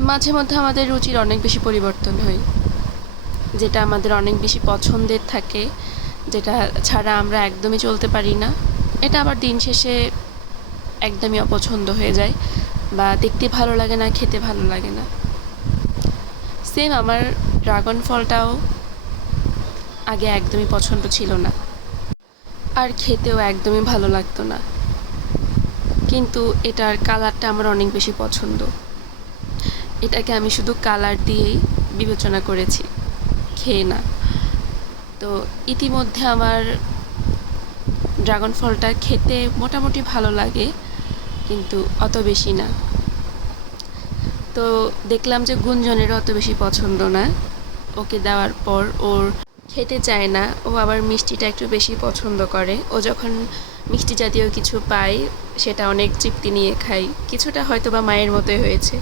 মাঝে মধ্যে আমাদের রুচির অনেক বেশি পরিবর্তন হয়, যেটা আমাদের অনেক বেশি পছন্দের থাকে, যেটা ছাড়া আমরা একদমই চলতে পারি না। এটা আবার দিন শেষে একদমই অপছন্দ হয়ে যায়, বা দেখতে ভালো লাগে না, খেতে ভালো লাগে না। সেম আমার ড্রাগন ফলটাও আগে একদমই পছন্দ ছিল না, আর খেতেও একদমই ভালো লাগতো না। কিন্তু এটার কালারটা আমার অনেক বেশি পছন্দ। এটাকে আমি শুধু কালার দিয়েই বিবেচনা করেছি, খেয়ে না। তো ইতিমধ্যে আমার ড্রাগন ফলটা খেতে মোটামুটি ভালো লাগে, কিন্তু অত বেশি না। তো দেখলাম যে গুঞ্জনেরও অত বেশি পছন্দ না। ওকে দেওয়ার পর ওর খেতে চায় না, ও আবার মিষ্টিটা একটু বেশি পছন্দ করে। ও যখন মিষ্টি জাতীয় কিছু পায় সেটা অনেক তৃপ্তি নিয়ে খায়। কিছুটা হয়তো বা মায়ের মতোই হয়েছে।